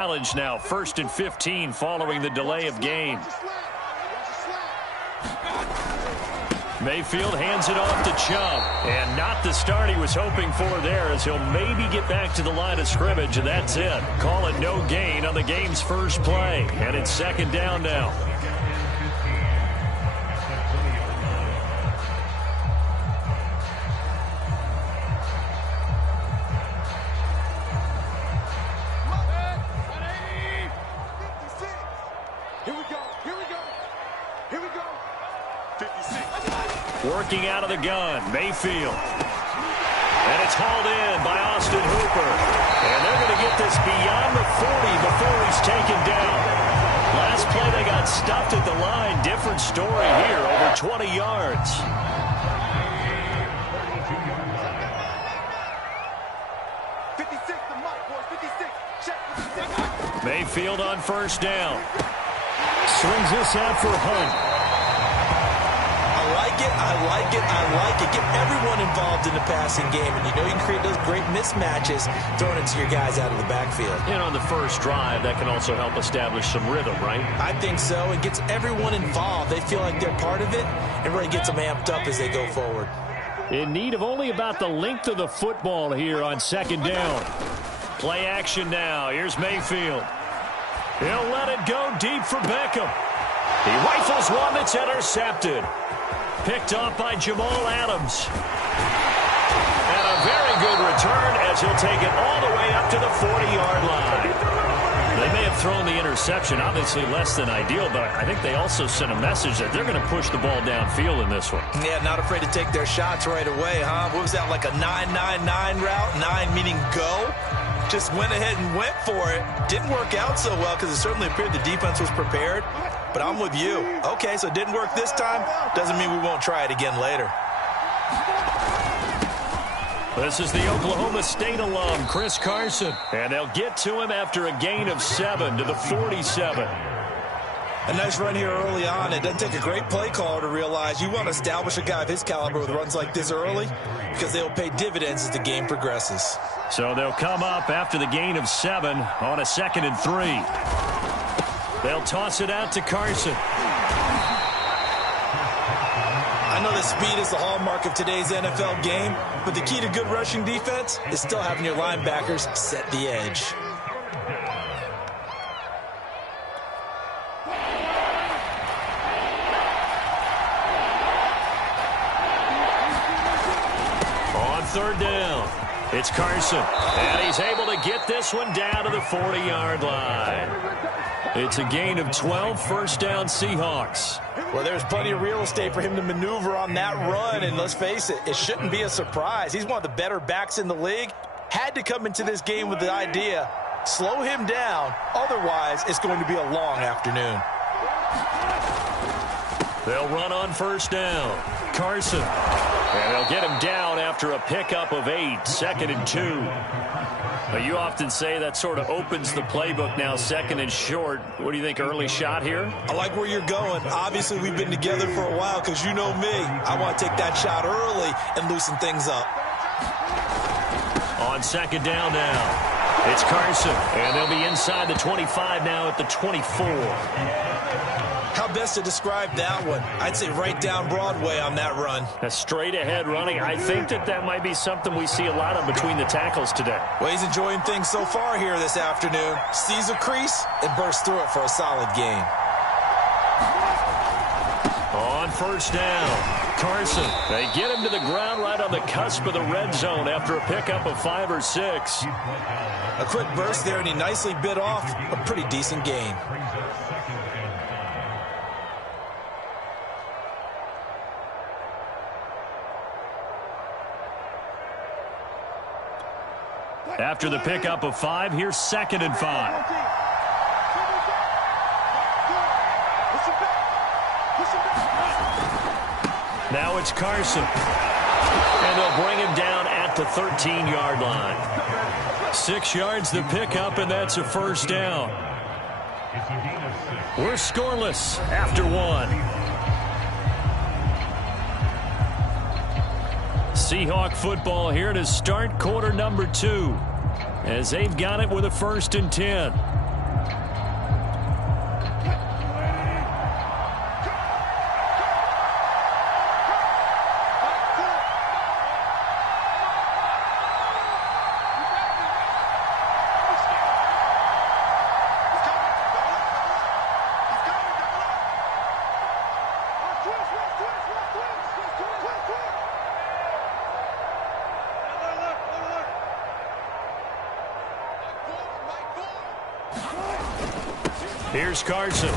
Challenge now, 1st and 15 following the delay of game. Mayfield hands it off to Chubb. And not the start he was hoping for there, as he'll maybe get back to the line of scrimmage, and that's it. Call it no gain on the game's first play. And it's 2nd down now. Working out of the gun, Mayfield. And it's hauled in by Austin Hooper. And they're going to get this beyond the 40 before he's taken down. Last play they got stuffed at the line. Different story here, over 20 yards. Mayfield on 1st down. Swings this out for Hunt. I like it. Get everyone involved in the passing game, and you know you can create those great mismatches throwing it to your guys out of the backfield. And on the first drive, that can also help establish some rhythm, right? I think so. It gets everyone involved. They feel like they're part of it, and really gets them amped up as they go forward. In need of only about the length of the football here on 2nd down. Play action now. Here's Mayfield. He'll let it go deep for Beckham. He rifles one that's intercepted. Picked off by Jamal Adams. And a very good return as he'll take it all the way up to the 40-yard line. They may have thrown the interception, obviously less than ideal, but I think they also sent a message that they're going to push the ball downfield in this one. Yeah, not afraid to take their shots right away, huh? What was that, like a 9-9-9 route? 9 meaning go? Just went ahead and went for it. Didn't work out so well because it certainly appeared the defense was prepared. But I'm with you. Okay, so it didn't work this time. Doesn't mean we won't try it again later. This is the Oklahoma State alum, Chris Carson. And they'll get to him after a gain of 7 to the 47. A nice run here early on. It doesn't take a great play caller to realize you want to establish a guy of his caliber with runs like this early because they'll pay dividends as the game progresses. So they'll come up after the gain of 7 on a 2nd and 3. They'll toss it out to Carson. I know that speed is the hallmark of today's NFL game, but the key to good rushing defense is still having your linebackers set the edge. On 3rd down, it's Carson. And he's able to get this one down to the 40-yard line. It's a gain of 12, 1st down Seahawks. Well, there's plenty of real estate for him to maneuver on that run, and let's face it, it shouldn't be a surprise. He's one of the better backs in the league. Had to come into this game with the idea, slow him down, otherwise it's going to be a long afternoon. They'll run on 1st down. Carson. And they'll get him down after a pickup of 8, 2nd and 2. But you often say that sort of opens the playbook now, 2nd and short. What do you think, early shot here? I like where you're going. Obviously, we've been together for a while because you know me. I want to take that shot early and loosen things up. On 2nd down now, it's Carson. And they'll be inside the 25 now at the 24. How best to describe that one? I'd say right down Broadway on that run. A straight-ahead running. I think that might be something we see a lot of between the tackles today. Well, he's enjoying things so far here this afternoon. Sees a crease and bursts through it for a solid gain. On 1st down, Carson. They get him to the ground right on the cusp of the red zone after a pickup of 5 or 6. A quick burst there, and he nicely bit off a pretty decent gain. After the pickup of 5, here's 2nd and 5. Now it's Carson. And they'll bring him down at the 13-yard line. 6 yards the pickup, and that's a 1st down. We're scoreless after 1. Seahawk football here to start quarter number 2. As they've got it with a 1st and 10. Here's Carson.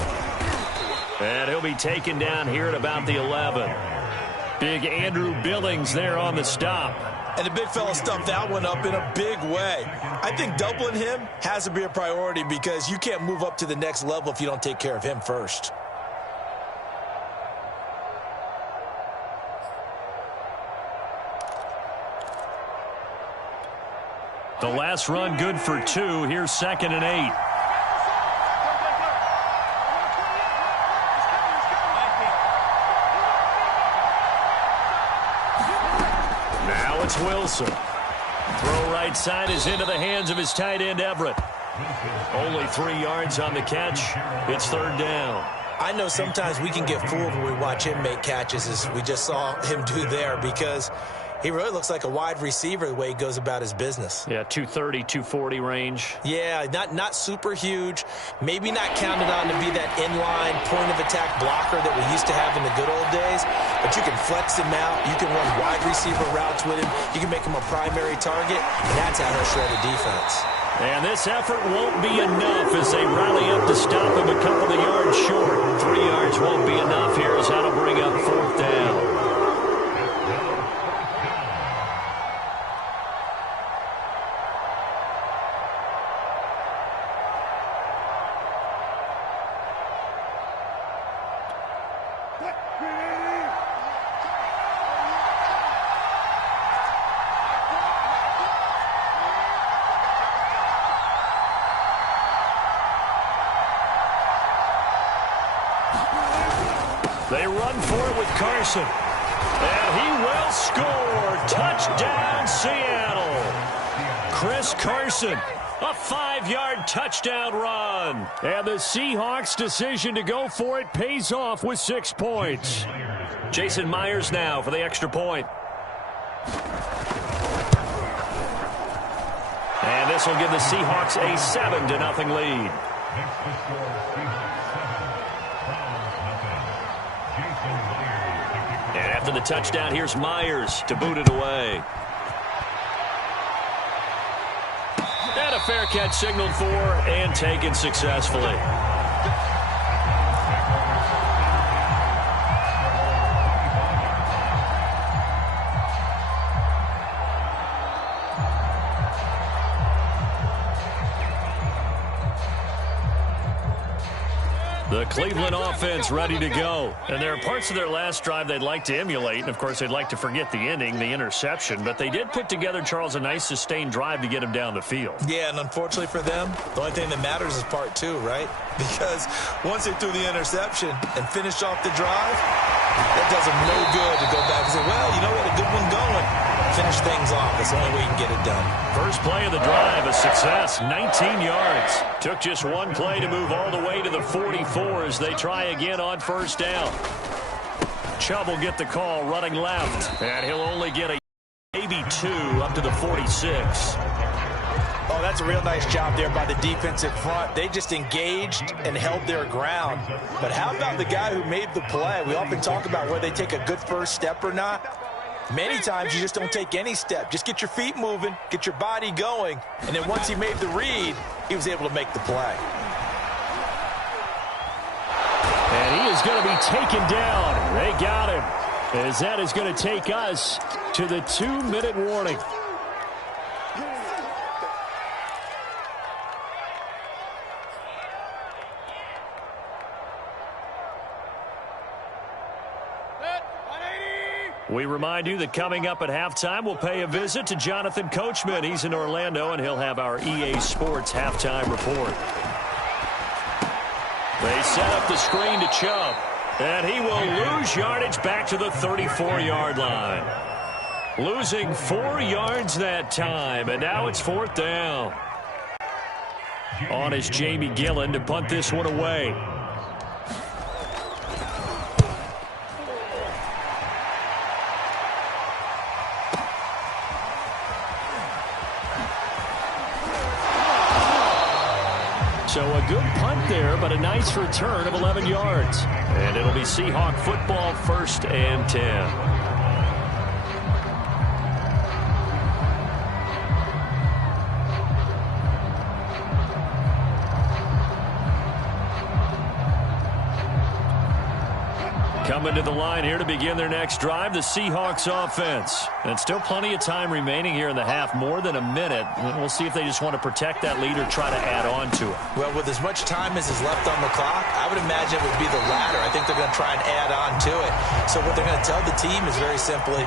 And he'll be taken down here at about the 11. Big Andrew Billings there on the stop. And the big fella stuffed that one up in a big way. I think doubling him has to be a priority because you can't move up to the next level if you don't take care of him first. The last run good for 2. Here's 2nd and 8. Now it's Wilson. Throw right side is into the hands of his tight end, Everett. Only 3 yards on the catch. It's 3rd down. I know sometimes we can get fooled when we watch him make catches, as we just saw him do there, because he really looks like a wide receiver the way he goes about his business. Yeah, 230, 240 range. Yeah, not super huge. Maybe not counted on to be that inline point-of-attack blocker that we used to have in the good old days. But you can flex him out. You can run wide receiver routes with him. You can make him a primary target, and that's how he'll shred a defense. And this effort won't be enough as they rally up to stop him a couple of yards short. 3 yards won't be enough here as that'll bring up 4th down. They run for it with Carson. And he will score. Touchdown, Seattle. Chris Carson, a 5-yard touchdown run. And the Seahawks' decision to go for it pays off with 6 points. Jason Myers now for the extra point. And this will give the Seahawks a 7-0 lead. And after the touchdown, here's Myers to boot it away. And a fair catch signaled for and taken successfully. The Cleveland offense ready to go. And there are parts of their last drive they'd like to emulate. And, of course, they'd like to forget the ending, the interception. But they did put together, Charles, a nice sustained drive to get him down the field. Yeah, and unfortunately for them, the only thing that matters is part 2, right? Because once they threw the interception and finished off the drive, that does them no good to go back and say, well, you know, we had a good one going. Finish things off. That's the only way you can get it done. First play of the drive, a success, 19 yards. Took just 1 play to move all the way to the 44 as they try again on 1st down. Chubb will get the call running left, and he'll only get a maybe 2 up to the 46. Oh, that's a real nice job there by the defensive front. They just engaged and held their ground. But how about the guy who made the play? We often talk about whether they take a good first step or not. Many times you just don't take any step. Just get your feet moving, get your body going, and then once he made the read, he was able to make the play. And he is going to be taken down. They got him. As that is going to take us to the 2-minute warning. We remind you that coming up at halftime, we'll pay a visit to Jonathan Coachman. He's in Orlando, and he'll have our EA Sports halftime report. They set up the screen to Chubb, and he will lose yardage back to the 34-yard line. Losing 4 yards that time, and now it's 4th down. On is Jamie Gillen to punt this one away. So a good punt there, but a nice return of 11 yards. And it'll be Seahawk football, 1st and 10. Coming to the line here to begin their next drive, the Seahawks offense. And still plenty of time remaining here in the half, more than a minute. And we'll see if they just want to protect that lead or try to add on to it. Well, with as much time as is left on the clock, I would imagine it would be the latter. I think they're going to try and add on to it. So what they're going to tell the team is very simply,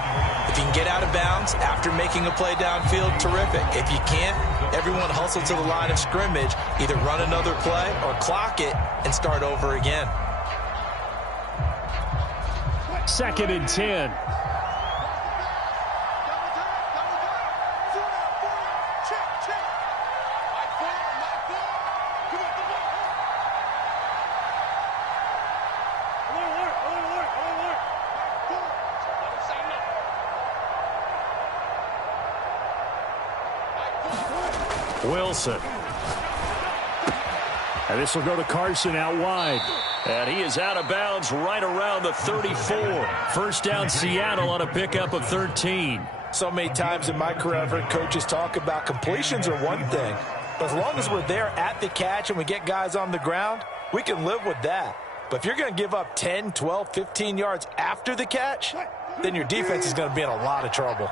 if you can get out of bounds after making a play downfield, terrific. If you can't, everyone hustle to the line of scrimmage, either run another play or clock it and start over again. 2nd and 10. Wilson. And this will go to Carson out wide. And he is out of bounds right around the 34. First down Seattle on a pickup of 13. So many times in my career I've heard coaches talk about completions are one thing. But as long as we're there at the catch and we get guys on the ground, we can live with that. But if you're going to give up 10, 12, 15 yards after the catch, then your defense is going to be in a lot of trouble.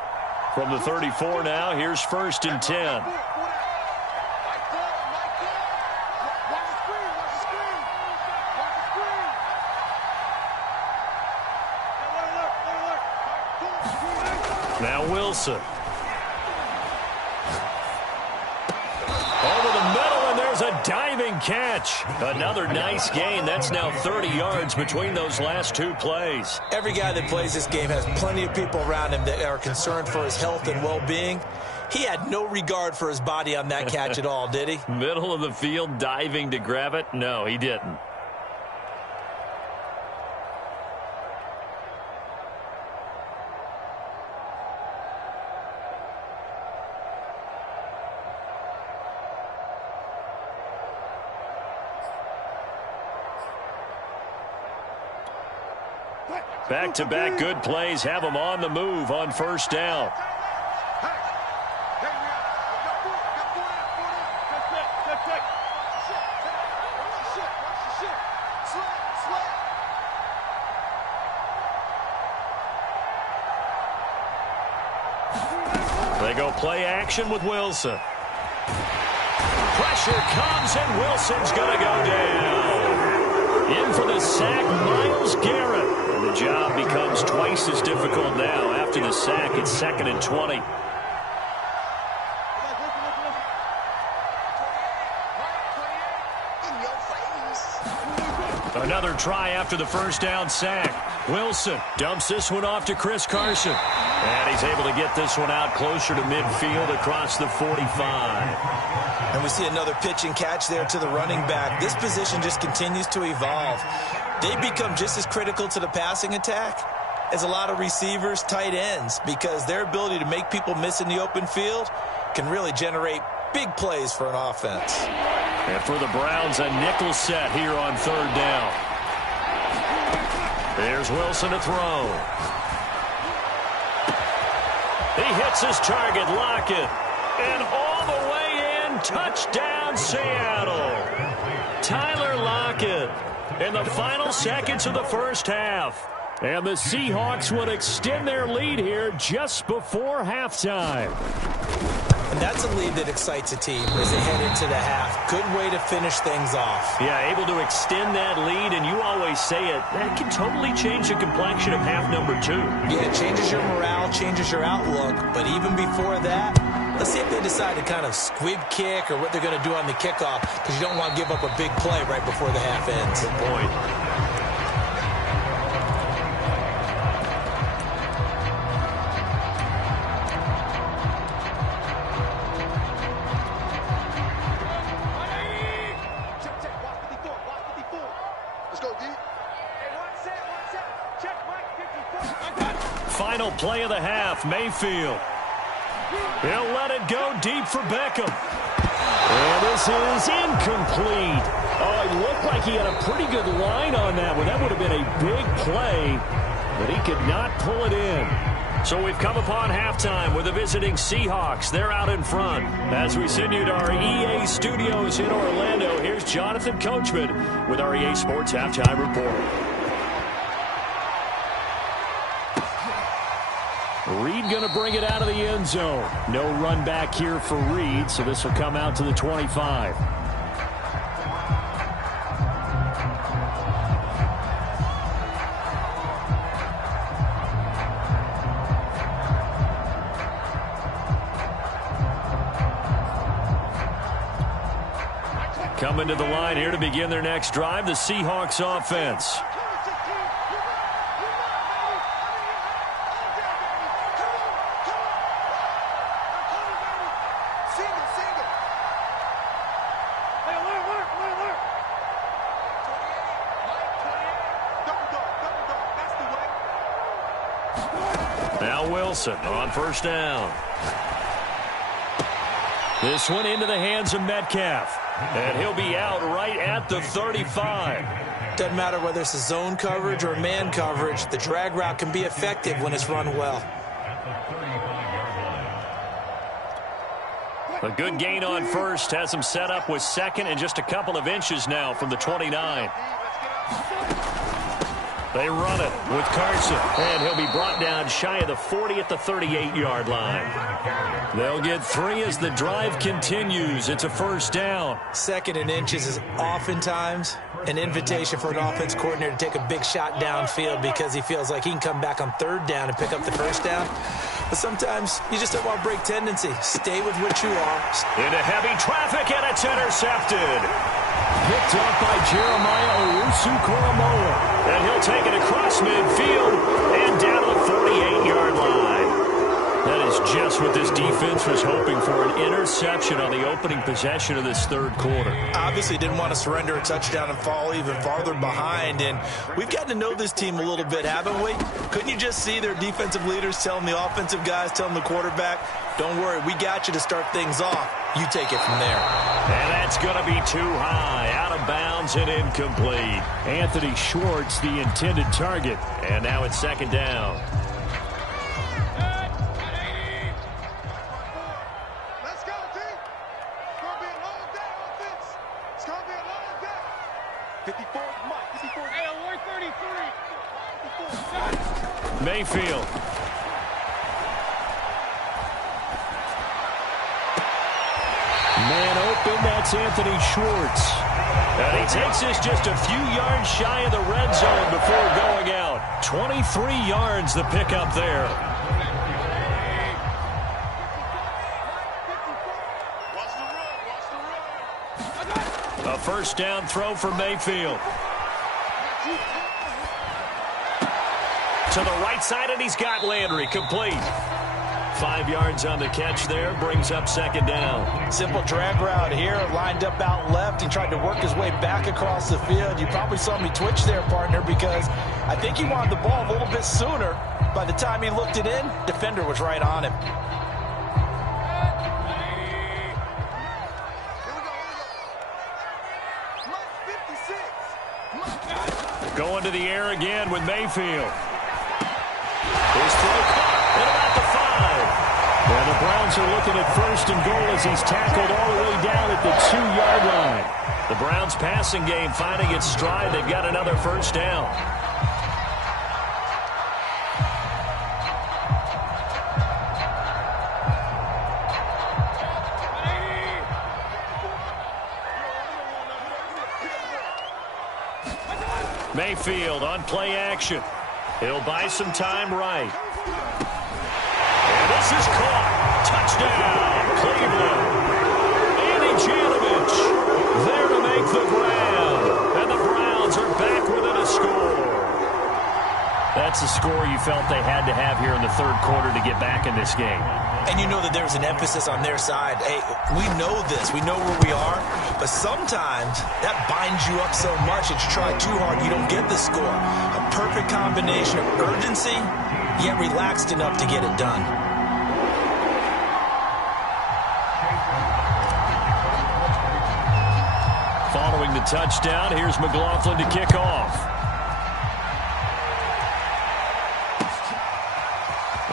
From the 34 now, here's 1st and 10. Now Wilson. Over the middle, and there's a diving catch. Another nice gain. That's now 30 yards between those last two plays. Every guy that plays this game has plenty of people around him that are concerned for his health and well-being. He had no regard for his body on that catch at all, did he? Middle of the field, diving to grab it? No, he didn't. Back-to-back good plays have them on the move on first down. They go play action with Wilson. Pressure comes, and Wilson's going to go down. In for the sack, Myles Garrett. The job becomes twice as difficult now. After the sack, it's 2nd and 20. Another try after the first down sack. Wilson dumps this one off to Chris Carson. And he's able to get this one out closer to midfield across the 45. And we see another pitch and catch there to the running back. This position just continues to evolve. They become just as critical to the passing attack as a lot of receivers, tight ends, because their ability to make people miss in the open field can really generate big plays for an offense. And for the Browns, a nickel set here on 3rd down. There's Wilson to throw. He hits his target, Lockett. And all the way in, touchdown Seattle. Tyler Lockett in the final seconds of the first half. And the Seahawks would extend their lead here just before halftime. And that's a lead that excites a team as they head into the half. Good way to finish things off. Yeah, able to extend that lead, and you always say it, that can totally change the complexion of half number 2. Yeah, it changes your morale, changes your outlook. But even before that, let's see if they decide to kind of squib kick or what they're going to do on the kickoff, because you don't want to give up a big play right before the half ends. Good point. Final play of the half, Mayfield. He'll let it go deep for Beckham. And this is incomplete. Oh, it looked like he had a pretty good line on that one. That would have been a big play, but he could not pull it in. So we've come upon halftime with the visiting Seahawks. They're out in front. As we send you to our EA studios in Orlando, here's Jonathan Coachman with our EA Sports Halftime Report. Reed going to bring it out of the end zone. No run back here for Reed, so this will come out to the 25. Coming to the line here to begin their next drive, the Seahawks offense. Now Wilson on first down. This one into the hands of Metcalf. And he'll be out right at the 35. Doesn't matter whether it's a zone coverage or man coverage. The drag route can be effective when it's run well. A good gain on first has him set up with second and just a couple of inches now from the 29. They run it with Carson, and he'll be brought down shy of the 40 at the 38-yard line. They'll get 3 as the drive continues. It's a first down. Second and inches is oftentimes an invitation for an offense coordinator to take a big shot downfield because he feels like he can come back on third down and pick up the first down. But sometimes you just don't want to break tendency. Stay with what you are. Into heavy traffic, and it's intercepted. Picked up by Jeremiah Owusu-Koramoah. And he'll take it across midfield and down to the 48-yard line. That is just what this defense was hoping for, an interception on the opening possession of this third quarter. Obviously didn't want to surrender a touchdown and fall even farther behind. And we've gotten to know this team a little bit, haven't we? Couldn't you just see their defensive leaders telling the offensive guys, telling the quarterback, don't worry, we got you to start things off. You take it from there. And that's going to be too high, out of bounds and incomplete. Anthony Schwartz, the intended target. And now it's second down. Let's go, team. It's going to be a long day, offense. It's going to be a long day. 54, Mike. 54. Hey, 133. Mayfield. Man open, that's Anthony Schwartz. And he takes this just a few yards shy of the red zone before going out. 23 yards the pickup there. A first down throw for Mayfield. To the right side, and he's got Landry complete. 5 yards on the catch there, brings up second down. Simple drag route here, lined up out left. He tried to work his way back across the field. You probably saw me twitch there, partner, because I think he wanted the ball a little bit sooner. By the time he looked it in, defender was right on him. Going to the air again with Mayfield. His throw caught at about the 5. And the Browns are looking at first and goal as he's tackled all the way down at the 2-yard line. The Browns passing game finding its stride. They've got another first down. Mayfield on play action. He'll buy some time right. And this is caught. Touchdown, Cleveland. Andy Janovich there to make the grab. And the Browns are back within a score. That's the score you felt they had to have here in the third quarter to get back in this game. And you know that there's an emphasis on their side. Hey, we know this. We know where we are. But sometimes that binds you up so much that you try too hard, you don't get the score. A perfect combination of urgency, yet relaxed enough to get it done. Following the touchdown, here's McLaughlin to kick off.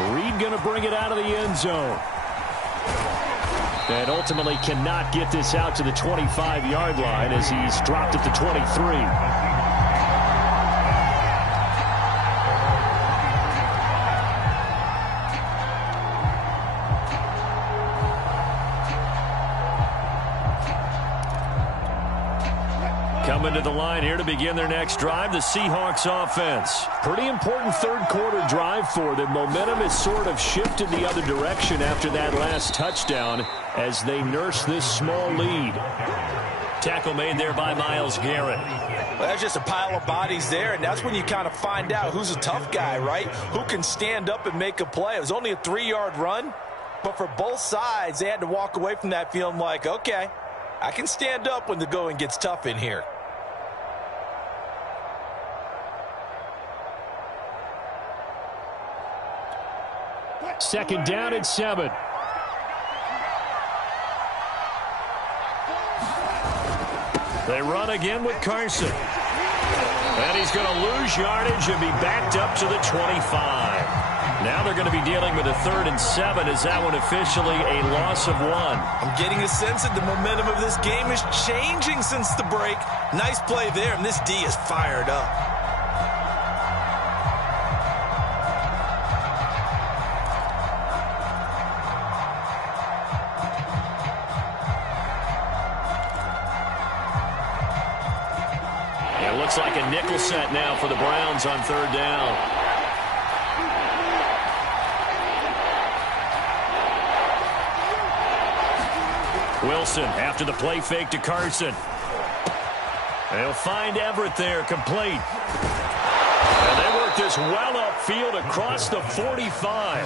Reed going to bring it out of the end zone. And ultimately cannot get this out to the 25-yard line as he's dropped at the 23. Coming to the line here to begin their next drive, the Seahawks offense. Pretty important third quarter drive for them. Momentum has sort of shifted the other direction after that last touchdown as they nurse this small lead. Tackle made there by Myles Garrett. Well, that's just a pile of bodies there, and that's when you kind of find out who's a tough guy, right? Who can stand up and make a play. It was only a 3-yard run, but for both sides, they had to walk away from that feeling like, okay, I can stand up when the going gets tough in here. Second down and 7. They run again with Carson. And he's going to lose yardage and be backed up to the 25. Now they're going to be dealing with a 3rd and 7. Is that one officially a loss of 1? I'm getting a sense that the momentum of this game is changing since the break. Nice play there, and this D is fired up. It looks like a nickel set now for the Browns on 3rd down. Wilson after the play fake to Carson. They'll find Everett there, complete. And they work this well upfield across the 45.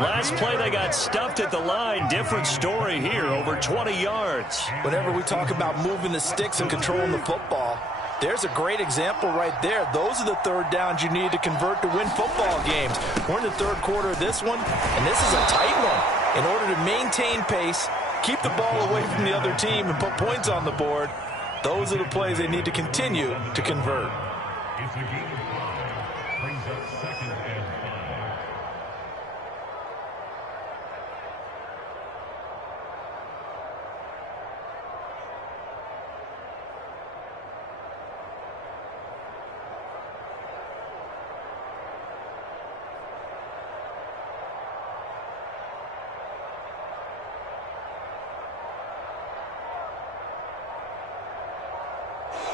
Last play they got stuffed at the line. Different story here, over 20 yards. Whenever we talk about moving the sticks and controlling the football, there's a great example right there. Those are the 3rd downs you need to convert to win football games. We're in the 3rd quarter of this one, and this is a tight one. In order to maintain pace, keep the ball away from the other team, and put points on the board, those are the plays they need to continue to convert.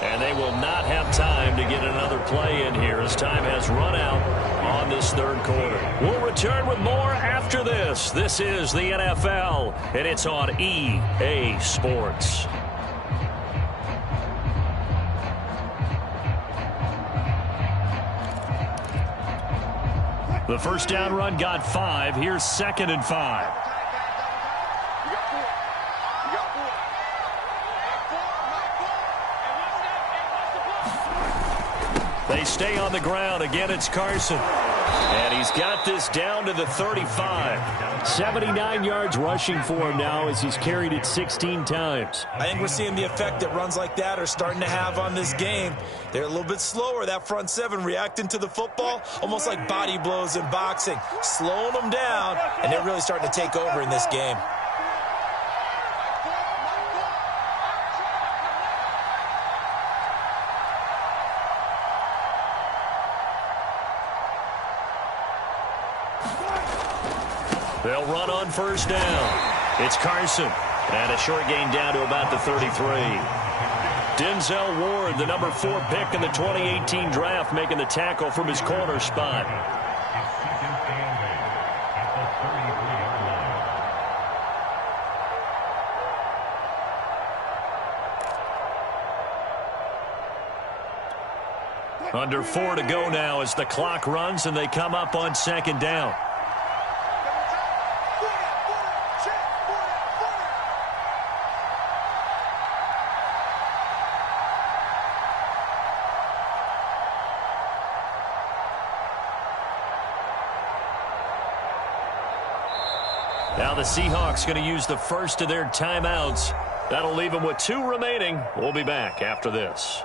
And they will not have time to get another play in here as time has run out on this 3rd quarter. We'll return with more after this. This is the NFL, and it's on EA Sports. The first down run got 5. Here's 2nd and 5. They stay on the ground. Again, it's Carson. And he's got this down to the 35. 79 yards rushing for him now as he's carried it 16 times. I think we're seeing the effect that runs like that are starting to have on this game. They're a little bit slower, that front 7, reacting to the football, almost like body blows in boxing, slowing them down, and they're really starting to take over in this game. They'll run on first down. It's Carson. And a short gain down to about the 33. Denzel Ward, the number 4 pick in the 2018 draft, making the tackle from his corner spot. Under 4 to go now as the clock runs and they come up on 2nd down. Now the Seahawks going to use the first of their timeouts. That'll leave them with 2 remaining. We'll be back after this.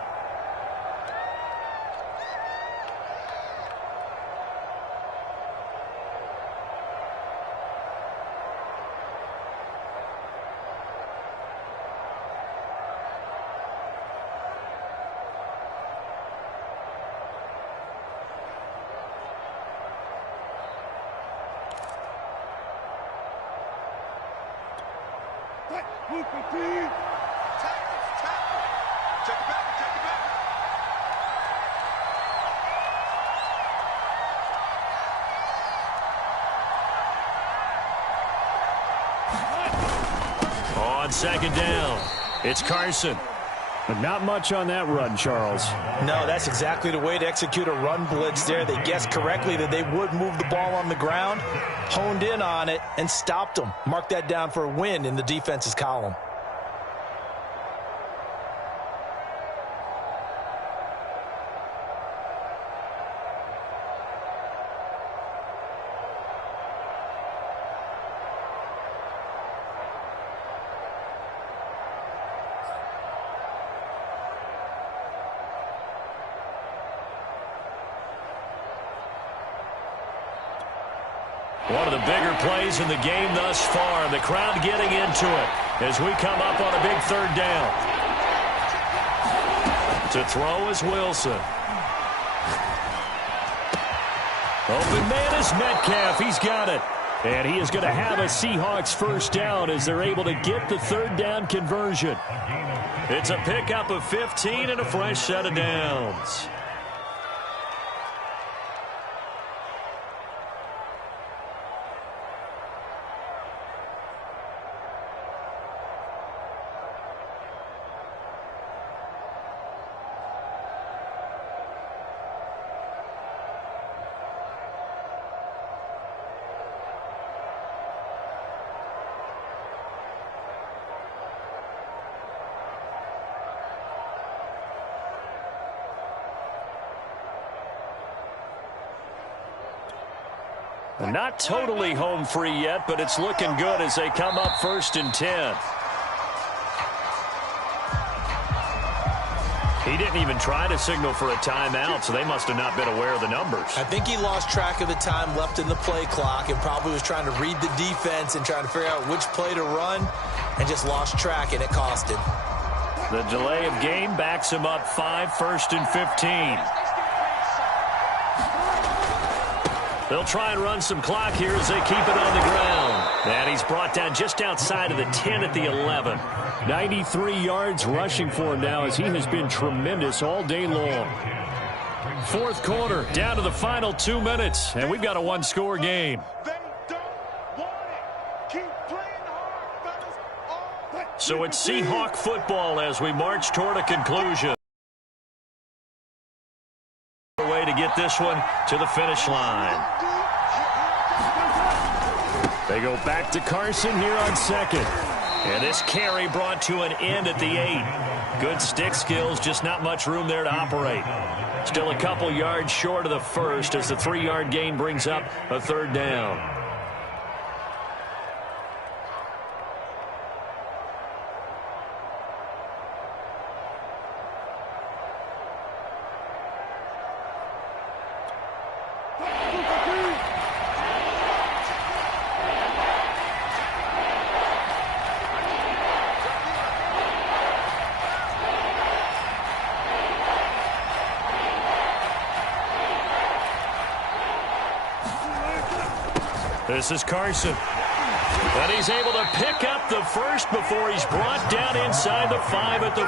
Check it back, check it second down. It's Carson. But not much on that run, Charles. No, that's exactly the way to execute a run blitz there. They guessed correctly that they would move the ball on the ground, honed in on it, and stopped them. Mark that down for a win in the defense's column. One of the bigger plays in the game thus far. The crowd getting into it as we come up on a big third down. To throw is Wilson. Open man is Metcalf. He's got it. And he is going to have a Seahawks first down as they're able to get the third down conversion. It's a pickup of 15 and a fresh set of downs. Not totally home free yet, but it's looking good as they come up 1st and 10. He didn't even try to signal for a timeout, so they must have not been aware of the numbers. I think he lost track of the time left in the play clock and probably was trying to read the defense and trying to figure out which play to run and just lost track, and it cost him. The delay of game backs him up 5, 1st and 15. They'll try and run some clock here as they keep it on the ground. And he's brought down just outside of the 10 at the 11. 93 yards rushing for him now as he has been tremendous all day long. Fourth quarter, down to the final 2 minutes, and we've got a one-score game. So it's Seahawk football as we march toward a conclusion. Way to get this one to the finish line. They go back to Carson here on second. And this carry brought to an end at the 8. Good stick skills, just not much room there to operate. Still a couple yards short of the first as the 3-yard gain brings up a third down. This is Carson. And he's able to pick up the first before he's brought down inside the 5 at the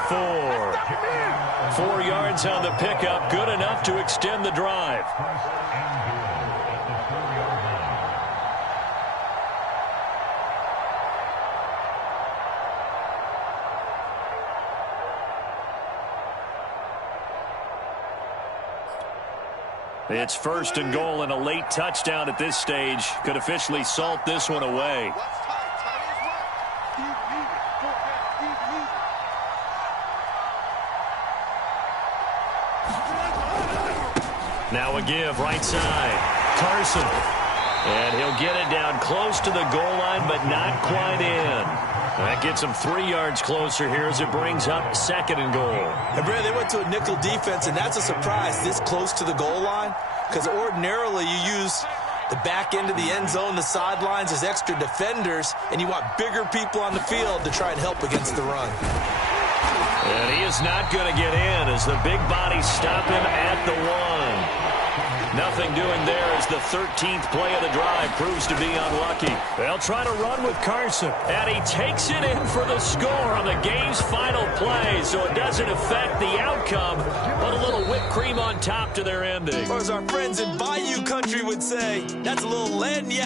4. 4 yards on the pickup, good enough to extend the drive. It's 1st and goal, and a late touchdown at this stage could officially salt this one away. Now a give right side. Carson. And he'll get it down close to the goal line, but not quite in. That gets him 3 yards closer here as it brings up 2nd and goal. And Brad, they went to a nickel defense, and that's a surprise this close to the goal line, because ordinarily you use the back end of the end zone, the sidelines as extra defenders, and you want bigger people on the field to try and help against the run. And he is not going to get in as the big bodies stop him at the 1. Nothing doing there as the 13th play of the drive proves to be unlucky. They'll try to run with Carson. And he takes it in for the score on the game's final play, so it doesn't affect the outcome, but a little whipped cream on top to their ending. Or as our friends in Bayou Country would say, that's a little lagniappe